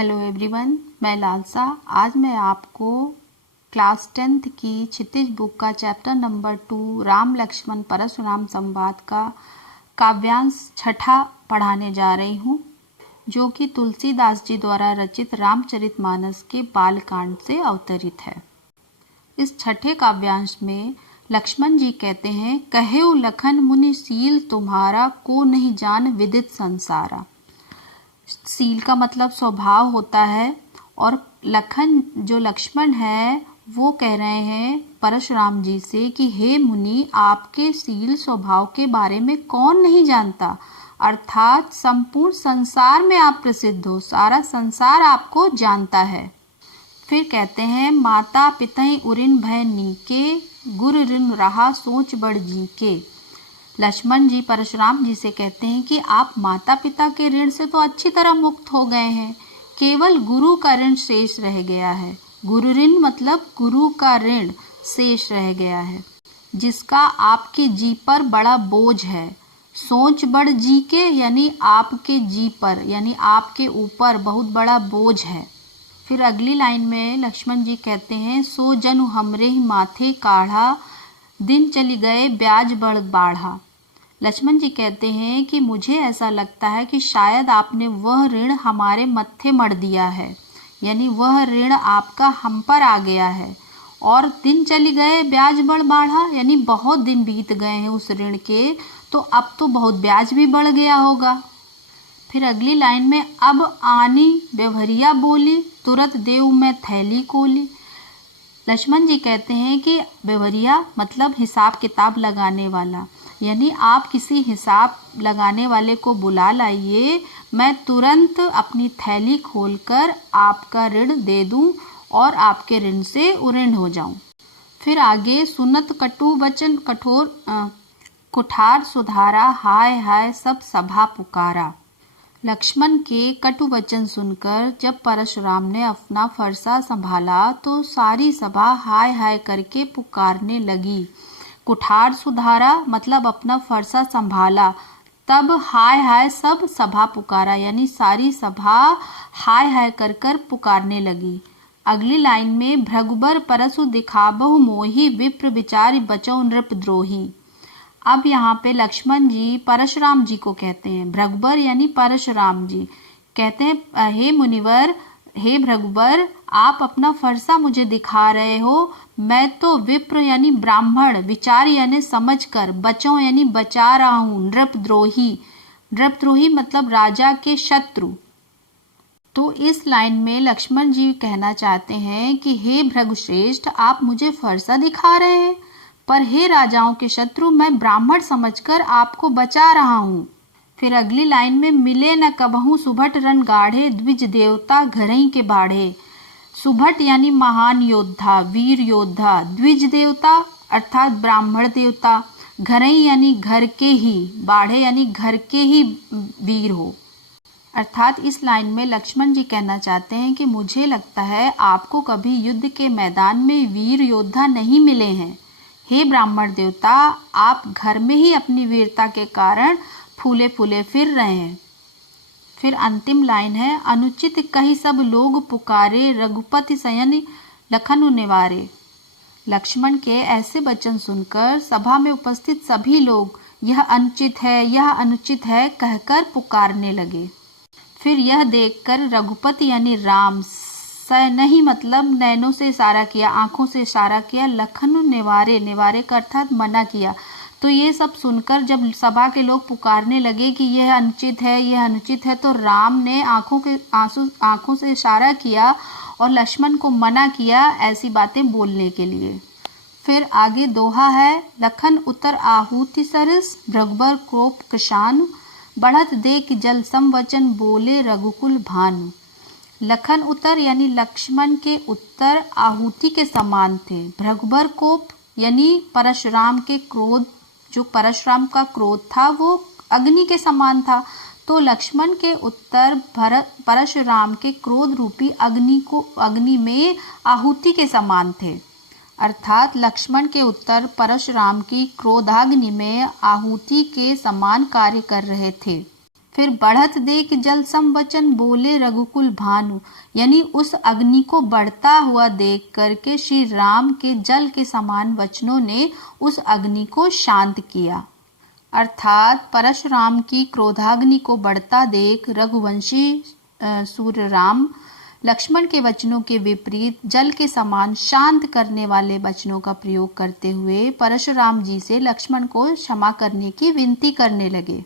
Hello everyone, मैं लालसा। आज मैं आपको क्लास 10th की क्षितिज बुक का चैप्टर नंबर 2 राम लक्ष्मण परशुराम संवाद का काव्यांश छठा पढ़ाने जा रही हूँ, जो कि तुलसीदास जी द्वारा रचित रामचरितमानस के बालकांड से अवतरित है। इस छठे काव्यांश में लक्ष्मण जी कहते हैं, कहेउ लखन मुनि सील तुम्हारा, को नहीं जान विदित संसारा। सील का मतलब स्वभाव होता है, और लखन जो लक्ष्मण है वो कह रहे हैं परशुराम जी से कि हे मुनि, आपके सील स्वभाव के बारे में कौन नहीं जानता, अर्थात संपूर्ण संसार में आप प्रसिद्ध हो, सारा संसार आपको जानता है। फिर कहते हैं, माता पितहि उरिन भय नीके, गुर ऋण रहा सोच बड़ जी के। लक्ष्मण जी परशुराम जी से कहते हैं कि आप माता पिता के ऋण से तो अच्छी तरह मुक्त हो गए हैं, केवल गुरु का ऋण शेष रह गया है। गुरु ऋण मतलब गुरु का ऋण शेष रह गया है, जिसका आपके जी पर बड़ा बोझ है। सोच बड़ जी के यानी आपके जी पर, यानी आपके ऊपर बहुत बड़ा बोझ है। फिर अगली लाइन में लक्ष्मण जी कहते हैं, सो जनु हमरे ही माथे काढ़ा, दिन चली गए ब्याज बढ़ बाढ़ा। लक्ष्मण जी कहते हैं कि मुझे ऐसा लगता है कि शायद आपने वह ऋण हमारे मत्थे मढ़ दिया है, यानी वह ऋण आपका हम पर आ गया है। और दिन चली गए ब्याज बढ़ बाढ़ा, यानी बहुत दिन बीत गए हैं उस ऋण के, तो अब तो बहुत ब्याज भी बढ़ गया होगा। फिर अगली लाइन में, अब आनी व्यवहरिया बोली, तुरंत देव मैं थैली कोली। लक्ष्मण जी कहते हैं कि व्यवहरिया मतलब हिसाब किताब लगाने वाला, यानी आप किसी हिसाब लगाने वाले को बुला लाइए, मैं तुरंत अपनी थैली खोलकर आपका ऋण दे दूं और आपके ऋण से उऋण हो जाऊं। फिर आगे, सुनत कटु वचन कठोर कुठार सुधारा, हाय हाय सब सभा पुकारा। लक्ष्मण के कटु वचन सुनकर जब परशुराम ने अपना फरसा संभाला तो सारी सभा हाय हाय करके पुकारने लगी। कुठार सुधारा मतलब अपना फरसा संभाला, तब हाय हाय सब सभा पुकारा, यानी सारी सभा हाय हाय कर कर पुकारने लगी। अगली लाइन में, भृगुबर परसु दिखाबहु मोहि, विप्र विचारि बचौ नृप द्रोही। अब यहाँ पे लक्ष्मण जी परशुराम जी को कहते हैं, भृगुबर यानी परशुराम जी कहते हैं, हे मुनिवर, हे भृगुबर, आप अपना फरसा मुझे दिखा रहे हो, मैं तो विप्र यानी ब्राह्मण, विचार यानी समझकर, बचो यानी बचा रहा हूँ, नृपद्रोही, नृपद्रोही मतलब राजा के शत्रु। तो इस लाइन में लक्ष्मण जी कहना चाहते हैं कि हे भृगुश्रेष्ठ, आप मुझे फरसा दिखा रहे हैं, पर हे राजाओं के शत्रु, मैं ब्राह्मण समझकर आपको बचा रहा हूँ। फिर अगली लाइन में, मिले न कबहू सुभट रण गाढ़े, द्विज देवता घरई के बाढ़े। सुभट यानी महान योद्धा, वीर योद्धा, द्विज देवता अर्थात ब्राह्मण देवता, घरई यानी घर के ही, बाढ़े यानी घर के ही वीर हो। अर्थात इस लाइन में लक्ष्मण जी कहना चाहते हैं कि मुझे लगता है आपको कभी युद्ध के मैदान में वीर योद्धा नहीं मिले हैं। हे ब्राह्मण देवता, आप घर में ही अपनी वीरता के कारण फूले फूले फिर रहे हैं। फिर अंतिम लाइन है, अनुचित कही सब लोग पुकारे, रघुपति सयन लखनु निवारे। लक्ष्मण के ऐसे वचन सुनकर सभा में उपस्थित सभी लोग यह अनुचित है, यह अनुचित है कहकर पुकारने लगे। फिर यह देखकर रघुपति यानी राम, नहीं मतलब नैनों से इशारा किया, आंखों से इशारा किया, लखनु निवारे, निवारे का अर्थात मना किया। तो ये सब सुनकर जब सभा के लोग पुकारने लगे कि यह अनुचित है, यह अनुचित है, तो राम ने आंखों से इशारा किया और लक्ष्मण को मना किया ऐसी बातें बोलने के लिए। फिर आगे दोहा है, लखन उतर आहुति सरस, भृगुबर कोप कृशानु, बढ़त देख जल सम वचन बोले, रघुकुल भानु। लखन उतर यानी लक्ष्मण के उत्तर आहुति के समान थे। भृगुबर कोप यानी परशुराम के क्रोध, जो परशुराम का क्रोध था वो अग्नि के समान था, तो लक्ष्मण के उत्तर परशुराम के क्रोध रूपी अग्नि में आहुति के समान थे। अर्थात लक्ष्मण के उत्तर परशुराम की क्रोधाग्नि में आहुति के समान कार्य कर रहे थे। फिर बढ़त देख जल सम वचन बोले रघुकुल भानु, यानी उस अग्नि को बढ़ता हुआ देख करके श्री राम के जल के समान वचनों ने उस अग्नि को शांत किया। अर्थात परशुराम की क्रोधाग्नि को बढ़ता देख रघुवंशी सूर्य राम लक्ष्मण के वचनों के विपरीत जल के समान शांत करने वाले वचनों का प्रयोग करते हुए परशुराम जी से लक्ष्मण को क्षमा करने की विनती करने लगे।